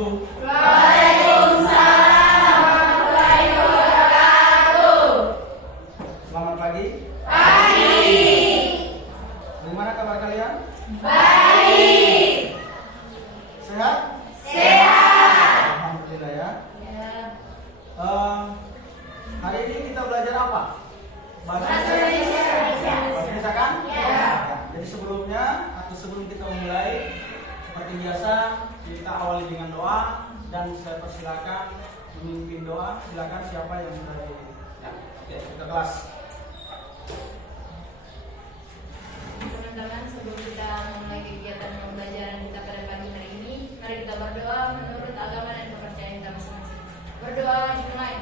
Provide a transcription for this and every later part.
wabarakatuh. Waalaikumsalam warahmatullahi wabarakatuh. Selamat pagi. Pagi. Bagaimana kabar kalian? Baik. Sehat? Sehat. Alhamdulillah ya. Ya. Hari ini kita belajar apa? Bahasa Indonesia. Bahasa Indonesia kan? Ya. Jadi sebelumnya atau sebelum kita mulai, seperti biasa kita awali dengan doa dan saya persilakan memimpin doa. Silakan siapa yang mulai. Ya, oke, kita kelas. Teman-teman, sebelum kita memulai kegiatan pembelajaran kita pada pagi hari ini, mari kita berdoa menurut agama dan kepercayaan kita masing-masing. Berdoa dimulai.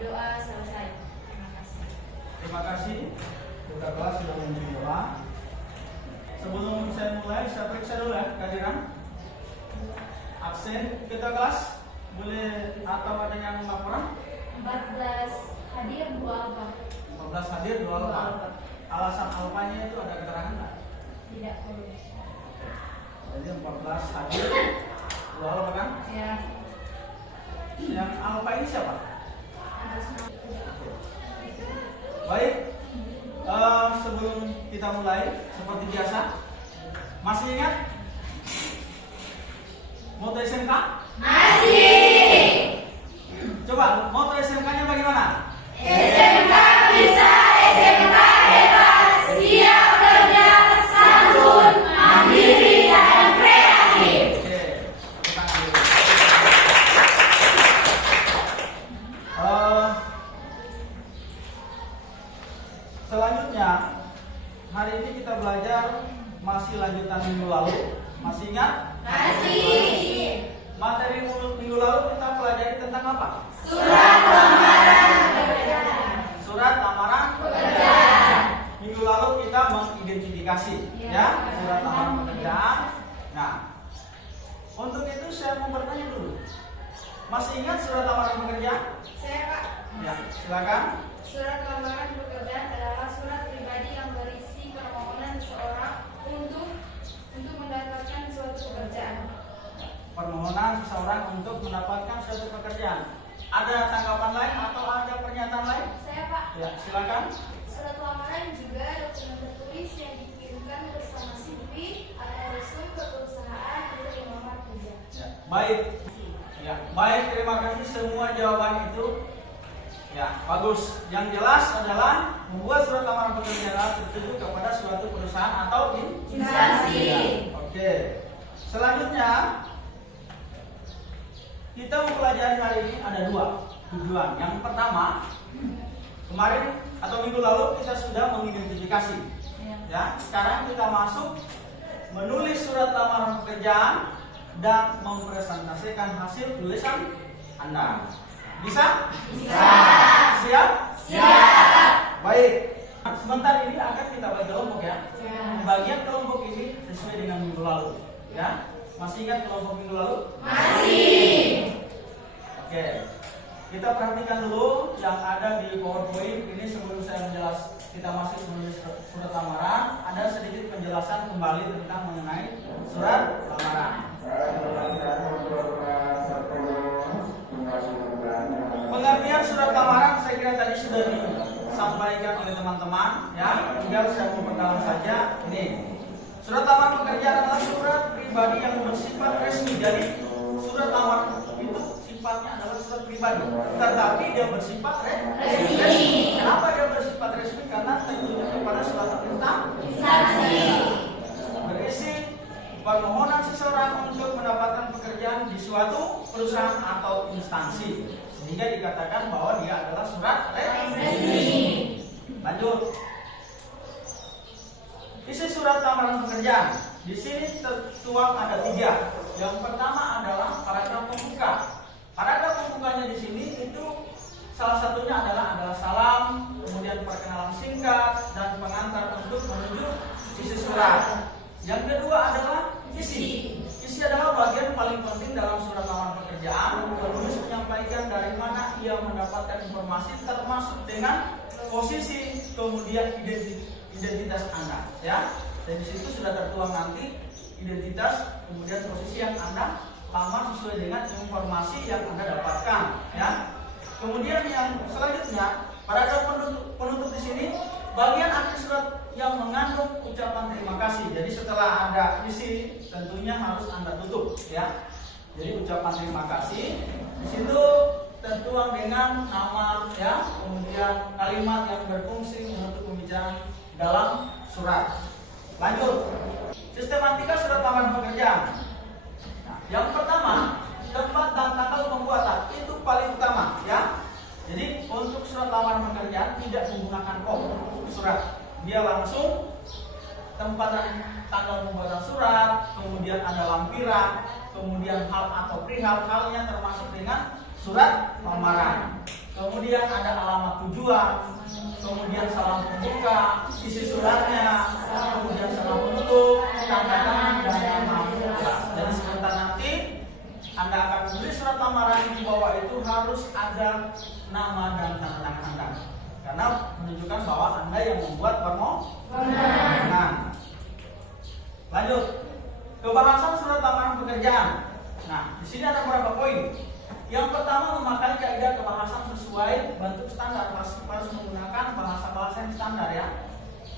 Doa selesai. Terima kasih. Terima kasih. Kita kelas sudah memimpin doa. Sebelum saya mulai, saya periksa dulu ya kehadiran. Absen kita kelas boleh atau ada yang laporan? 14 hadir, 2 alfa. 14 hadir, 2 alfa. Alasan alfanya itu ada keterangan nggak? Tidak perlu. Jadi 14 hadir, 2 alfa kan? Ya. Yang alfa ini siapa? Atas nama. Baik. Sebelum kita mulai, seperti biasa, masih ingat moto SMK? Masih. Coba moto SMK-nya bagaimana? SMK bisa, SMK hebat, siap kerja, santun, mandiri dan kreatif. Oke, tepuk tangan dulu. Selanjutnya, hari ini kita belajar masih lanjutan minggu lalu. Masih ingat? Masih. Materi minggu lalu kita pelajari tentang apa? Surat lamaran pekerjaan. Surat lamaran Pekerjaan. Minggu lalu kita mengidentifikasi ya surat lamaran pekerjaan. Nah, untuk itu saya mau bertanya dulu. Masih ingat surat lamaran pekerjaan? Saya Pak. Ya, silakan. Surat lamaran pekerjaan adalah surat pribadi yang berisi permohonan seseorang untuk mendapatkan suatu pekerjaan. Permohonan seseorang untuk mendapatkan suatu pekerjaan. Ada tanggapan lain atau ada pernyataan lain? Saya Pak. Ya, silakan. Surat lamaran juga dokumen tertulis yang dikirimkan bersama CV atau resume ke perusahaan untuk melamar kerja. Ya, baik. Ya, baik. Terima kasih semua jawaban itu. Ya, bagus. Yang jelas adalah membuat surat lamaran pekerjaan tertuju kepada suatu perusahaan atau Instansi. Ya, oke. Selanjutnya kita mempelajari hari ini ada 2 tujuan. Yang pertama, kemarin atau minggu lalu kita sudah mengidentifikasi. Ya, sekarang kita masuk menulis surat lamaran pekerjaan dan mempresentasikan hasil tulisan Anda. Bisa? Bisa. Siap? Siap. Baik. Sebentar ini akan kita bagi kelompok ya. Ya. Pembagian kelompok ini sesuai dengan minggu lalu. Ya. Masih ingat kelompok minggu lalu? Masih. Oke. Kita perhatikan dulu yang ada di PowerPoint ini sebelum saya kita masuk menulis surat lamaran. Ada sedikit penjelasan kembali tentang mengenai surat lamaran. Pengertian surat lamaran saya kira tadi sudah disampaikan oleh teman-teman ya. Tinggal saya memperdalam saja. Ini surat lamaran pekerjaan adalah surat pribadi yang bersifat resmi. Jadi surat lamaran itu sifatnya adalah surat pribadi, tetapi dia bersifat resmi. Kenapa dia bersifat resmi? Karena tertuju kepada suatu Instansi. berisi permohonan seseorang untuk mendapatkan pekerjaan di suatu perusahaan atau instansi, sehingga dikatakan bahwa dia adalah surat resmi. Lanjut. Isi surat lamaran pekerjaan. Di sini tertuang ada 3. Yang pertama adalah paragraf pembuka. Paragraf pembukanya di sini itu salah satunya adalah salam, kemudian perkenalan singkat dan pengantar untuk menuju isi surat. Yang kedua adalah isi. Isi adalah bagian paling penting dalam surat lamaran pekerjaan. Penulis menyampaikan dari mana ia mendapatkan informasi termasuk dengan posisi kemudian identitas Anda, ya. Dan di situ sudah tertuang nanti identitas, kemudian posisi yang Anda lamar sesuai dengan informasi yang Anda dapatkan, ya. Kemudian yang selanjutnya, paragraf penutup di sini, bagian akhir surat yang mengandung ucapan terima kasih. Jadi setelah Anda isi, tentunya harus Anda tutup, ya. Jadi ucapan terima kasih di situ tertuang dengan nama, ya, kemudian kalimat yang berfungsi menutup pembicaraan dalam surat. Lanjut, sistematika surat lamaran pekerjaan. Nah, yang pertama, tempat dan tanggal pembuatan itu paling utama, ya. Jadi untuk surat lamaran pekerjaan tidak menggunakan kop surat, dia langsung tempat dan tanggal pembuatan surat, kemudian ada lampiran, kemudian hal atau perihal halnya termasuk dengan surat lamaran. Kemudian ada alamat tujuan, kemudian salam pembuka, isi suratnya, kemudian salam penutup, tanda tangan dan nama. Jadi sebentar nanti Anda akan menulis surat lamaran, di bawah itu harus ada nama dan tanda tangan Anda, karena menunjukkan bahwa Anda yang membuat permohonan. Lanjut, kebahasan surat lamaran pekerjaan. Nah, di sini ada beberapa poin. Yang pertama, memakai kaidah kebahasan sesuai bentuk standar, harus menggunakan bahasa-bahasa yang standar, ya,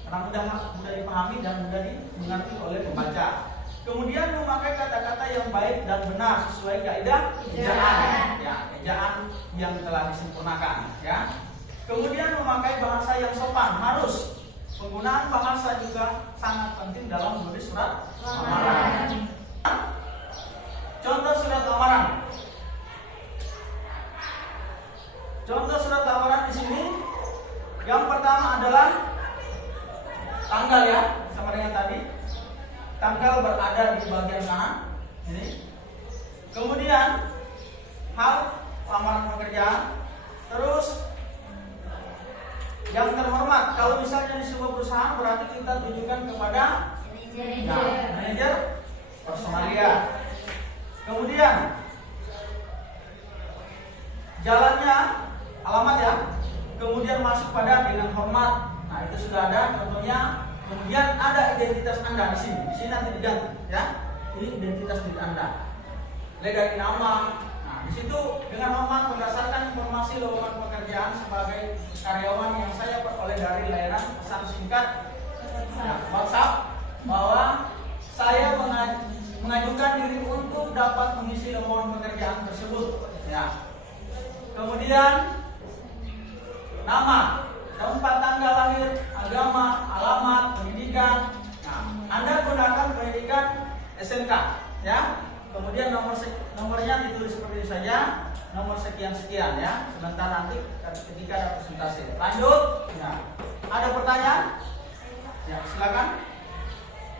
karena mudah dipahami dan mudah dimengerti oleh pembaca. Kemudian memakai kata-kata yang baik dan benar sesuai kaidah ejaan, ya, ejaan yang telah disempurnakan, ya. Kemudian memakai bahasa yang sopan, harus. Penggunaan bahasa juga sangat penting dalam menulis surat lamaran. Contoh surat lamaran. Contoh surat lamaran di sini, yang pertama adalah tanggal, ya, sama dengan tadi. Tanggal berada di bagian kanan ini. Kemudian hal lamaran pekerjaan. Terus yang terhormat, kalau misalnya di sebuah perusahaan berarti kita tujukan kepada manajer personalia. Kemudian jalannya, alamat, ya. Kemudian masuk pada dengan hormat. Nah, itu sudah ada contohnya. Kemudian ada identitas Anda di sini. Di sini nanti diganti, ya. Ini identitas diri Anda. Mulai dari nama. Nah, di situ dengan hormat berdasarkan informasi lowongan pekerjaan sebagai karyawan yang saya peroleh dari layanan pesan singkat, ya, WhatsApp, bahwa saya mengajukan diri untuk dapat mengisi lowongan pekerjaan tersebut, ya. Kemudian nama, tempat tanggal lahir, agama, alamat, pendidikan. Nah, Anda gunakan pendidikan SMK, ya. Kemudian nomornya ditulis seperti ini saja, nomor sekian-sekian, ya. Sebentar nanti ketika ada presentasi. Lanjut, ya. Ada pertanyaan? Ya, silakan.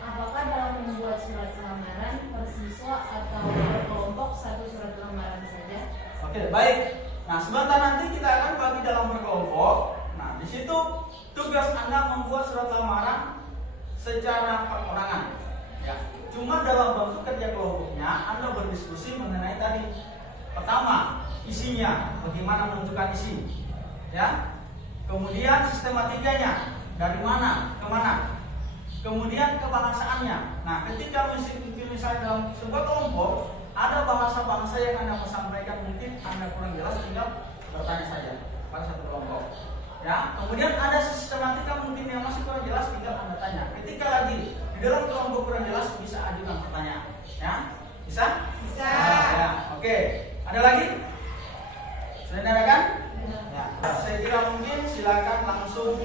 Apakah dalam membuat surat lamaran per siswa atau per kelompok satu surat lamaran saja? Oke, baik. Nah, sebentar nanti kita akan bagi dalam berkelompok. Nah, di situ tugas Anda membuat surat lamaran secara perorangan, ya. Cuma dalam bentuk kerja kelompoknya Anda berdiskusi mengenai tadi. Pertama, isinya, bagaimana menentukan isi, ya. Kemudian sistematikanya, dari mana ke mana. Kemudian kebahasaannya. Nah, ketika misalnya dalam sebuah kelompok ada bahasa-bahasa yang Anda mau sampaikan, mungkin Anda kurang jelas, tinggal bertanya saja pada satu kelompok, ya. Kemudian ada sistematika mungkin yang masih kurang jelas, tinggal Anda tanya. Ketika lagi di dalam kelompok kurang jelas, bisa ajukan pertanyaan, ya. Bisa? Bisa. Ya, oke. Ada lagi? Sudah ada kan? Ya. Saya kira mungkin silakan langsung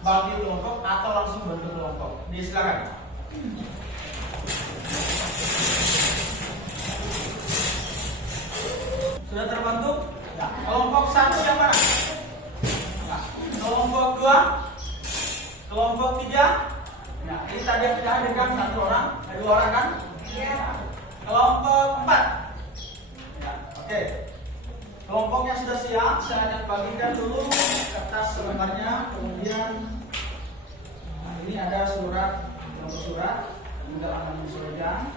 bagi kelompok atau langsung bentuk kelompok. Silakan. Sudah terbentuk? Ya. Kelompok 1 yang mana? Nah, kelompok 2, kelompok 3. Nah, ini tadi yang kita hadirkan 1 orang, 2 orang kan? Iya. Kelompok 4. Ya, oke. Kelompoknya sudah siap, saya akan bagikan dulu kertas selembarnya. Kemudian nah, ini ada surat, kelompok surat, tinggal akan disesuaikan.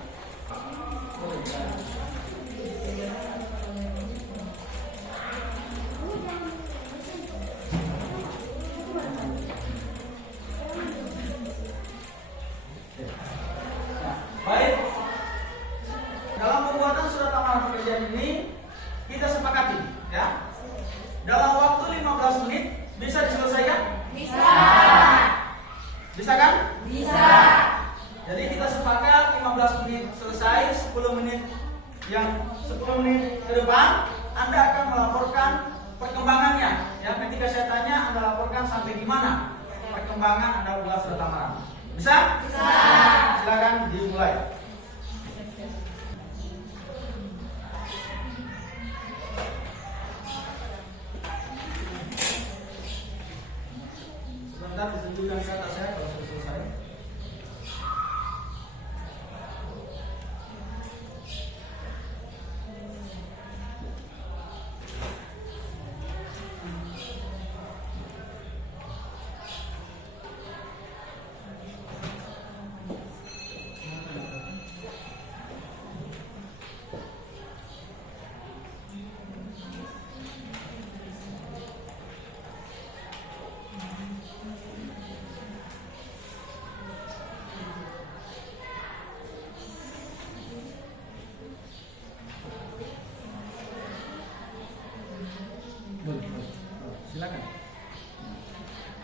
Baik, bisa diselesaikan? Bisa. Bisa kan? Bisa. Jadi kita sepakat 15 menit selesai, 10 menit ke depan Anda akan melaporkan perkembangannya. Ya, ketika saya tanya Anda laporkan sampai di mana perkembangan Anda buat surat lamaran. Bisa? Bisa. Silakan dimulai. Sebentar ditunjukkan kata saya kalau sudah selesai. Silakan.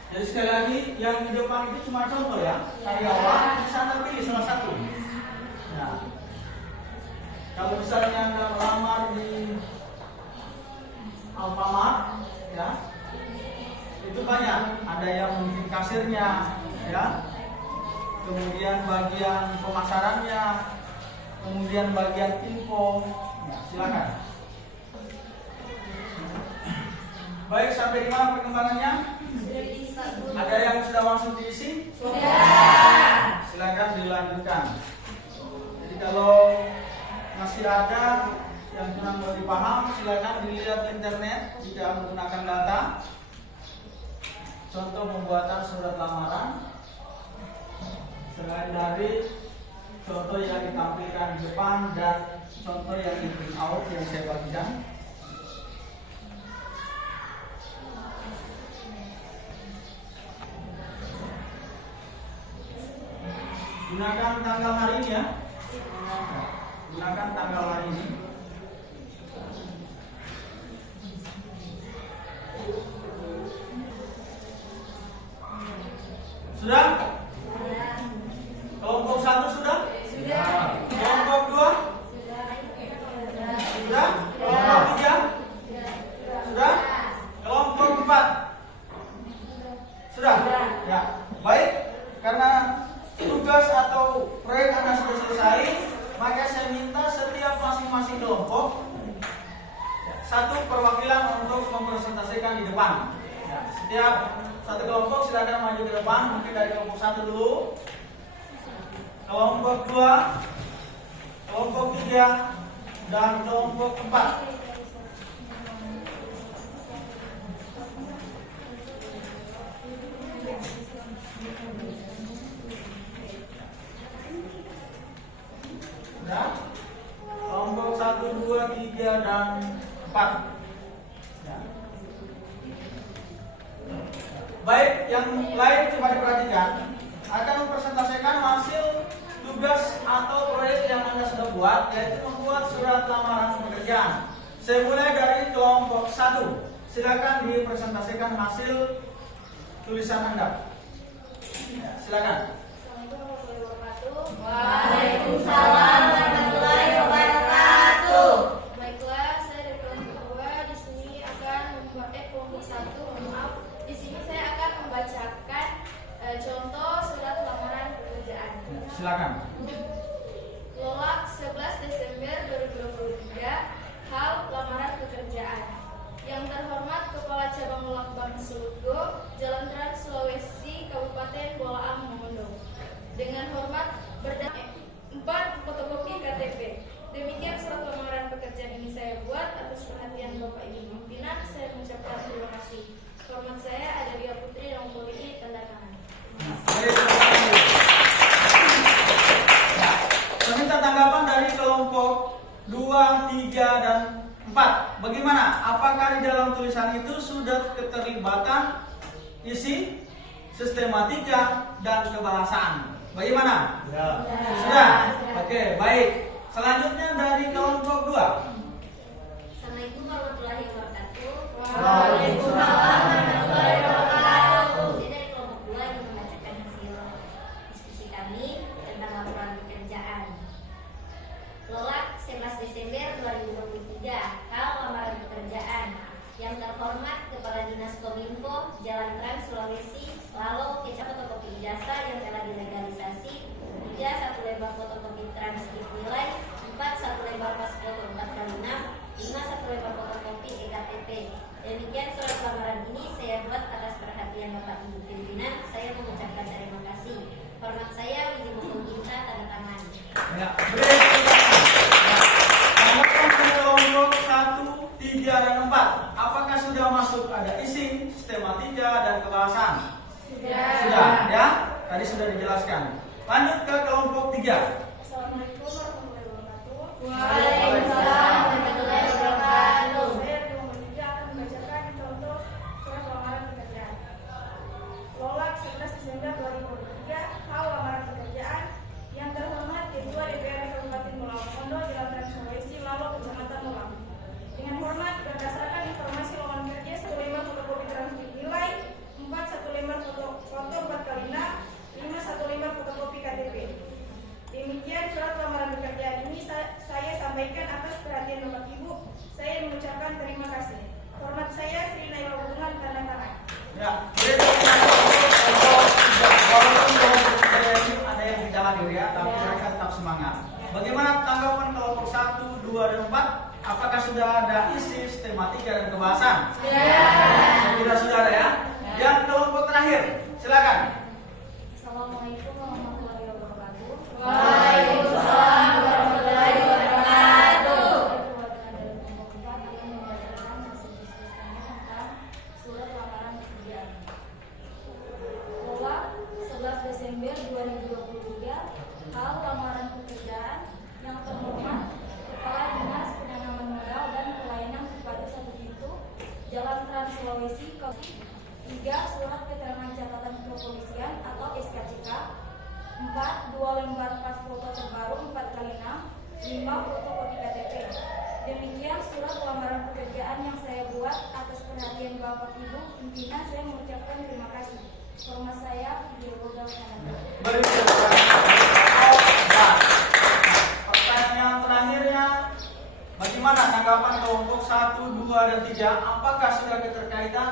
Jadi sekali lagi yang di depan itu cuma contoh ya, karyawan bisa Anda pilih salah satu. Nah, kalau misalnya Anda melamar di Alfamart, ya, itu banyak. Ada yang mungkin kasirnya, ya, kemudian bagian pemasarannya, kemudian bagian info. Ya, silakan. Baik, sampai di mana perkembangannya? Sudah diisi. Ada yang sudah langsung diisi? Sudah. Silakan dilanjutkan. Jadi kalau masih ada yang kurang lebih paham, silakan dilihat di internet jika menggunakan data. Contoh pembuatan surat lamaran. Selain dari contoh yang ditampilkan di depan dan contoh yang di print out yang saya bagikan. Gunakan tanggal hari ini ya. Gunakan tanggal hari ini. Sudah? Kelompok 1 sudah? Sudah. Kelompok 2? Sudah? Kelompok 3? Sudah? Kelompok 4? Sudah? Ya. Baik, karena tugas atau proyek Anda sudah selesai, maka saya minta setiap masing-masing kelompok satu perwakilan untuk mempresentasikan di depan. Ya, setiap satu kelompok silakan maju ke depan, mungkin dari kelompok 1 dulu, kelompok 2, kelompok 3, dan kelompok 4. Ya. Kelompok 1, 2, 3, dan 4. Ya. Baik, yang lain coba diperhatikan. Akan mempresentasikan hasil tugas atau proyek yang Anda sudah buat, yaitu membuat surat lamaran pekerjaan. Saya mulai dari kelompok 1. Silakan dipresentasikan hasil tulisan Anda. Ya, silakan. Waalaikumsalam warahmatullahi wabarakatuh. Baiklah, saya dari kelompok 2 di sini akan kelompok 1, maaf. Di sini saya akan membacakan contoh surat lamaran pekerjaan. Silakan. Lolak 11 Desember 2023, hal lamaran pekerjaan. Yang terhormat Kepala Cabang Lolak Bank Selutgo, Jalan Trans Sulawesi, Kabupaten Bolaang Mongondo. Dengan hormat berdasarkan 4 fotokopi KTP. Demikian surat lamaran pekerjaan ini saya buat. Atas perhatian Bapak Ibu pimpinan, saya mengucapkan terima kasih. Hormat saya Adalia Putri Rongkoli, tanda tangan. Saya minta tanggapan dari kelompok 2, 3, dan 4. Bagaimana? Apakah di dalam tulisan itu sudah keterlibatan isi, sistematika, dan kebahasaan? Bagaimana? Ya. Sudah? Oke, baik. Selanjutnya dari kelompok 2. Assalamualaikum warahmatullahi wabarakatuh. Waalaikumsalam warahmatullahi Jalan Trans Sulawesi, lalu kecap fotokopi ijazah yang telah dilegalisasi, 3 1 lembar fotokopi transkrip nilai, 4 1 lembar pas foto 4x6, 5 1 lembar fotokopi EKTP. Demikian surat lamaran ini saya buat atas perhatian Bapak Ibu pimpinan. Saya mengucapkan terima kasih. Hormat saya Widi Mokoginta, tanda tangan. Ya, tanggapan kelompok 1, 3, dan 4. Apakah sudah masuk ada isi, sistematika, dan kebahasan? Sudah, ya? Tadi sudah dijelaskan. Lanjut ke kelompok 3. Assalamualaikum warahmatullahi wabarakatuh. Waalaikumsalam warahmatullahi wabarakatuh. Saya di kelompok 3 akan membacakan contoh surat lamaran pekerjaan. Lolak 11 Desember 2023, hal lamaran pekerjaan. Yang terhormat Ketua DPRD Kabupaten Mojokerto, Jalan Trans Sulawesi, lalu Kecamatan Molang. Dengan hormat, berdasarkan informasi lowongan kerja 1 lembar fotokopi transkrip nilai, 4 1 lembar foto 4x6, 5 1 lembar fotokopi KTP. Demikian surat lamaran pekerjaan ini saya sampaikan atas perhatian Bapak Ibu. Saya mengucapkan terima kasih. Hormat saya Sri Naila Hubungan, tanda tangan. Ya, walaupun kelompok 3 ini ada yang tidak hadir ya, tapi mereka tetap semangat. Bagaimana tanggapan kelompok 1, 2, dan 4? Apakah sudah ada isi, sistematika, dan kebahasan? Sudah ada ya. Yang kelompok terakhir, silakan. Assalamualaikum warahmatullahi wabarakatuh. Waalaikumsalam warahmatullahi wabarakatuh. Surat lamaran pekerjaan. Lolak 11 Desember 2023, hal lamaran pekerjaan. Yang terhormat Kepala Dinas Penanaman Modal dan Pelayanan Terpadu 1 Pintu, Jalan Trans Sulawesi, 3 surat keterangan catatan kepolisian atau SKCK, 4 2 lembar pas foto terbaru 4x6, 5 fotokopi KTP. Demikian surat lamaran pekerjaan yang saya buat atas perhatian Bapak Ibu pimpinan. Saya mengucapkan terima kasih. Hormat saya Diego Kanada. Pertanyaan terakhirnya, bagaimana tanggapan kelompok 1, 2, dan 3? Apakah sudah keterkaitan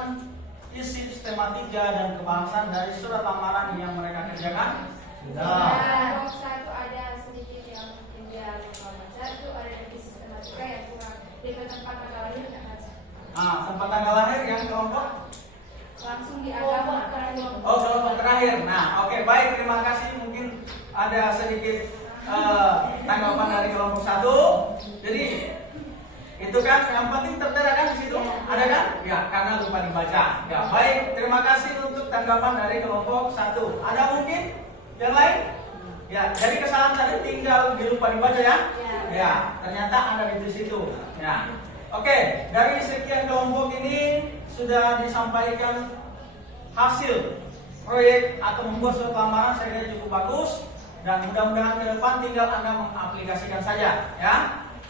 isi, sistematika, dan kebahasan dari surat lamaran yang mereka kerjakan? Sudah. Kelompok 1 ada sedikit yang mungkin dia lupa baca, itu ada di sistematika yang kurang di tempat tanggal lahir tidak baca. Tempat tanggal lahir yang kelompok Langsung di agama. kelompok terakhir. Nah, oke, baik, terima kasih. Mungkin ada sedikit tanggapan dari kelompok 1. Jadi itu kan yang penting tertera kan di situ. Ada kan? Ya, karena lupa dibaca. Ya, baik, terima kasih untuk tanggapan dari kelompok 1. Ada mungkin yang lain? Ya, jadi kesalahan tadi tinggal lupa dibaca ya. Ya, ternyata ada di situ. Ya. Oke, dari sekian kelompok ini sudah disampaikan hasil proyek atau membuat surat lamaran, saya kira cukup bagus, dan mudah-mudahan ke depan tinggal Anda mengaplikasikan saja ya.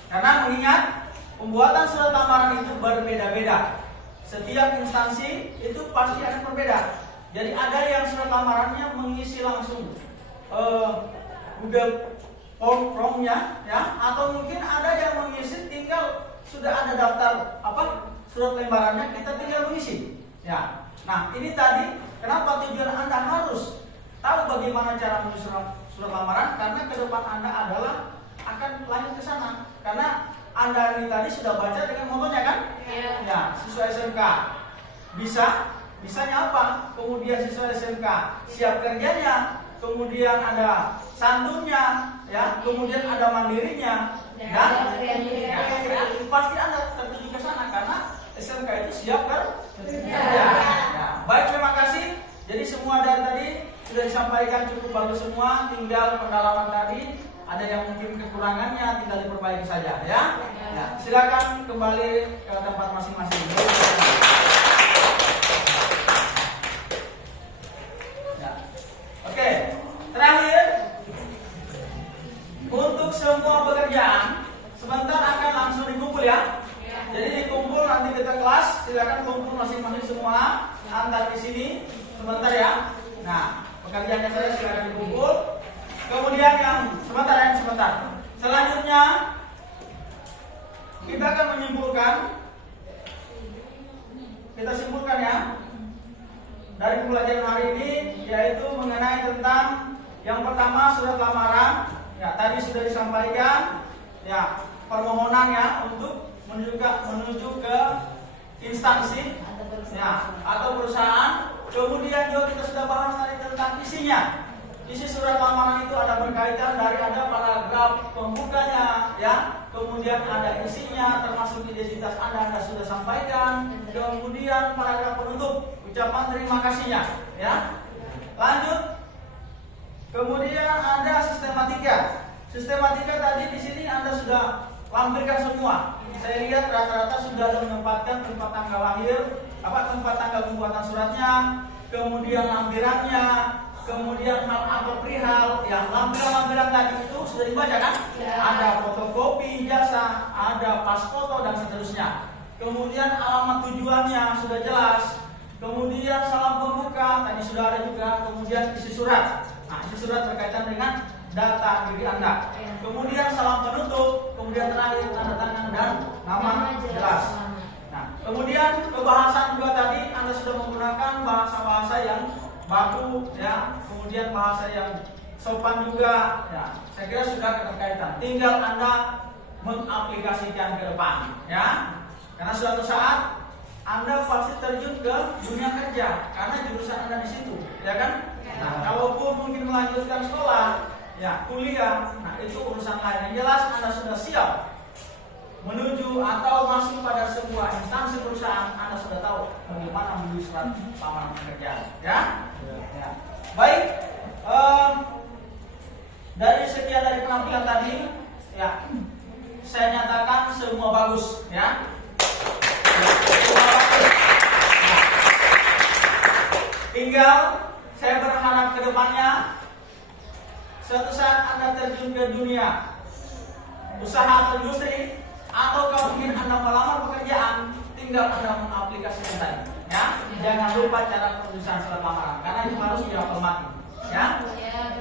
Karena mengingat pembuatan surat lamaran itu berbeda-beda. Setiap instansi itu pasti akan berbeda. Jadi ada yang surat lamarannya mengisi langsung Google Form-nya ya, atau mungkin ada yang mengisi tinggal sudah ada daftar surat lamarannya, kita tinggal mengisi ya. Nah, ini tadi kenapa tujuan Anda harus tahu bagaimana cara mengisi surat lamaran, karena ke depan Anda adalah akan lanjut ke sana. Karena Anda ini tadi sudah baca dengan motonya kan? Ya, siswa SMK bisanya apa? Kemudian siswa SMK siap kerjanya, kemudian ada santunnya ya, kemudian ada mandirinya, dan pasti Anda tertuju ke sana karena SMK itu siap kerja. Ya, baik, terima kasih. Jadi semua dari tadi sudah disampaikan cukup bagus semua, tinggal pendalaman tadi ada yang mungkin kekurangannya tinggal diperbaiki saja ya. Ya, silakan kembali ke tempat masing-masing. Ya. Oke, terakhir untuk semua pekerjaan sebentar akan langsung dikumpul ya. Jadi dikumpul nanti kita kelas, silakan kumpul masing-masing semua, antar di sini sebentar ya. Nah, pekerjaannya saya silakan dikumpul. Kemudian yang sebentar. Selanjutnya kita akan menyimpulkan. Kita simpulkan ya. pembelajaran hari ini yaitu mengenai tentang yang pertama surat lamaran. Ya, tadi sudah disampaikan ya permohonan ya untuk menuju ke instansi ya atau perusahaan. Kemudian juga kita sudah bahas tadi tentang isinya. Isi surat lamaran itu ada berkaitan dari ada paragraf pembukanya ya, kemudian ada isinya termasuk identitas Anda sudah sampaikan, kemudian paragraf penutup ucapan terima kasihnya ya. Lanjut. Kemudian ada sistematika. Sistematika tadi di sini Anda sudah lampirkan semua. Saya lihat rata-rata sudah ada menempatkan tempat tanggal lahir, tempat tanggal pembuatan suratnya, kemudian lampirannya, kemudian hal apa perihal, ya lampiran-lampiran tadi itu sudah dibaca kan? Ya. Ada fotokopi jasa, ada pas foto dan seterusnya. Kemudian alamat tujuannya sudah jelas. Kemudian salam pembuka tadi sudah ada juga. Kemudian isi surat. Nah, isi surat berkaitan dengan data diri Anda. Kemudian salam penutup, kemudian terakhir tanda tangan dan nama jelas. Nah, kemudian kebahasan juga tadi Anda sudah menggunakan bahasa-bahasa yang baku ya, kemudian bahasa yang sopan juga ya. Saya kira sudah keterkaitan. Tinggal Anda mengaplikasikan ke depan ya. Karena suatu saat Anda pasti terjun ke dunia kerja karena jurusan Anda di situ, ya kan? Nah, kalaupun mungkin melanjutkan sekolah, ya kuliah, nah itu urusan lain. Yang jelas Anda sudah siap menuju atau masuk pada sebuah instansi perusahaan, Anda sudah tahu bagaimana menulis surat lamaran pekerjaan, ya? Ya. Baik, dari sekian dari penampilan tadi, ya, saya nyatakan semua bagus, ya. Semua bagus. Nah, tinggal saya berharap ke depannya suatu saat Anda terjun ke dunia usaha atau industri, atau kalau mungkin Anda melamar pekerjaan, tinggal Anda mengaplikasikan tadi, ya. Jangan lupa cara penulisan surat lamaran karena itu harus dihafal mati, ya.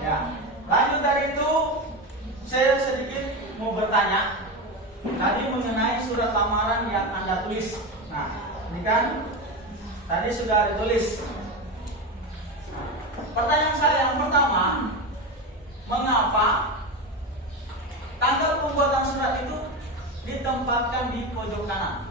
Ya. Lanjut dari itu, saya sedikit mau bertanya tadi mengenai surat lamaran yang Anda tulis. Nah, ini kan tadi sudah ditulis. Nah, pertanyaan saya yang pertama, mengapa tanggal pembuatan surat itu ditempatkan di pojok kanan?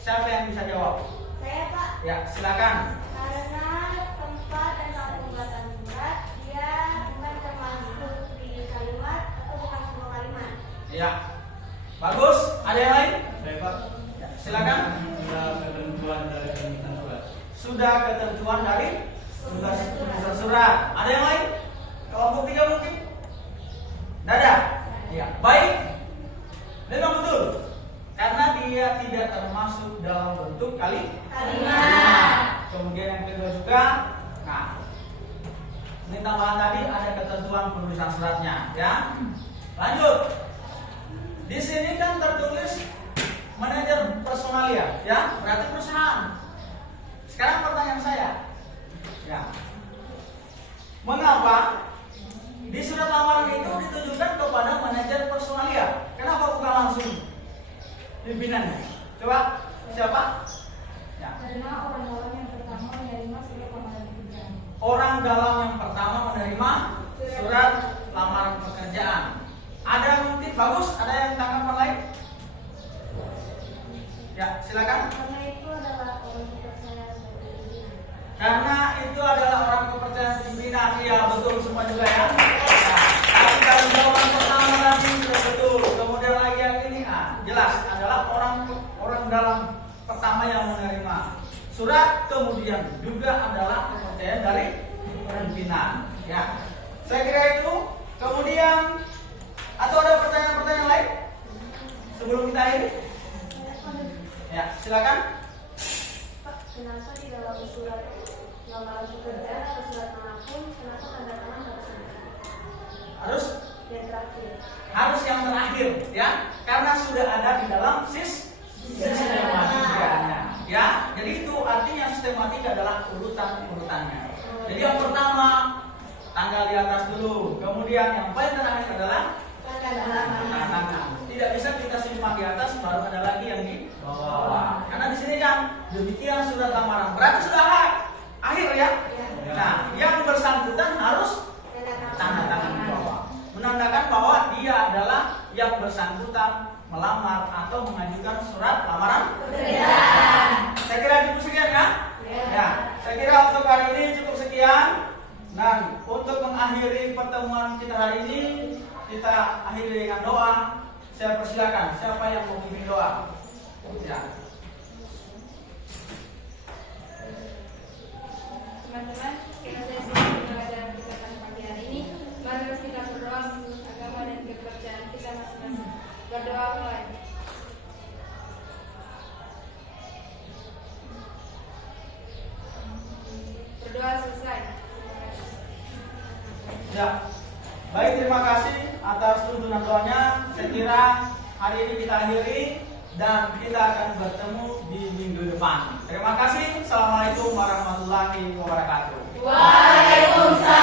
Siapa yang bisa jawab? Saya, Pak. Ya, silakan. Karena tempat dan tanggal pembuatan surat dia bukan termasuk di kalimat atau bukan sebuah kalimat. Ya, bagus. Ada yang lain? Saya, Pak. Ya, silakan. Sudah ketentuan dari permintaan surat. Sudah ketentuan dari surat. Ada yang lain? Kelompok 3 mungkin? Tidak ada? Ya, baik. Memang betul. Karena dia tidak termasuk dalam bentuk kalimat. Kemudian yang kedua juga, nah, ini tambahan tadi ada ketentuan penulisan suratnya, ya. Lanjut. Di sini kan tertulis manajer personalia, ya, berarti perusahaan. Sekarang pertanyaan saya, ya, mengapa di surat lamaran itu ditujukan kepada manajer personalia? Kenapa bukan langsung pimpinannya? Coba, siapa? Ya. Karena orang-orang yang pertama menerima surat lamaran pekerjaan. Orang dalam yang pertama menerima surat lamaran pekerjaan. Ada mungkin bagus? Ada yang tanggapan lain? Ya, silakan. Karena itu adalah orang kepercayaan pimpinan. Karena itu adalah orang kepercayaan pimpinan. Iya, betul semua juga ya. Nah, tapi dalam jawaban pertama tadi sudah betul. Kemudian lagi yang ini, jelas adalah orang dalam pertama yang menerima surat, kemudian juga adalah kepercayaan dari pimpinan. Ya, saya kira itu. Kemudian, atau ada pertanyaan-pertanyaan lain sebelum kita akhiri? Ya, silakan. Pak, kenapa di dalam surat lamaran pekerjaan atau surat manapun, kenapa tanda tangan harus yang terakhir? Harus yang terakhir, ya, karena sudah ada di dalam sistematikanya, ya. Jadi itu artinya sistematika adalah urutannya. Jadi yang pertama tanggal di atas dulu, kemudian yang paling terakhir adalah tangan. Tidak bisa kita simpan di atas baru ada lagi yang di bawah. Karena di sini kan demikian surat lamaran. Berarti sudah akhir ya. Dan untuk mengakhiri pertemuan kita hari ini, kita akhiri dengan doa. Saya persilakan siapa yang mau pimpin doa. Ya. Teman-teman, kita selesai pembelajaran kita pada pagi hari ini. Mari kita berdoa menurut agama dan kepercayaan kita masing-masing. Berdoa mulai. Berdoa selesai. Ya. Baik, terima kasih atas tuntunan doanya. Saya kira hari ini kita akhiri dan kita akan bertemu di minggu depan. Terima kasih. Assalamualaikum warahmatullahi wabarakatuh. Waalaikumsalam.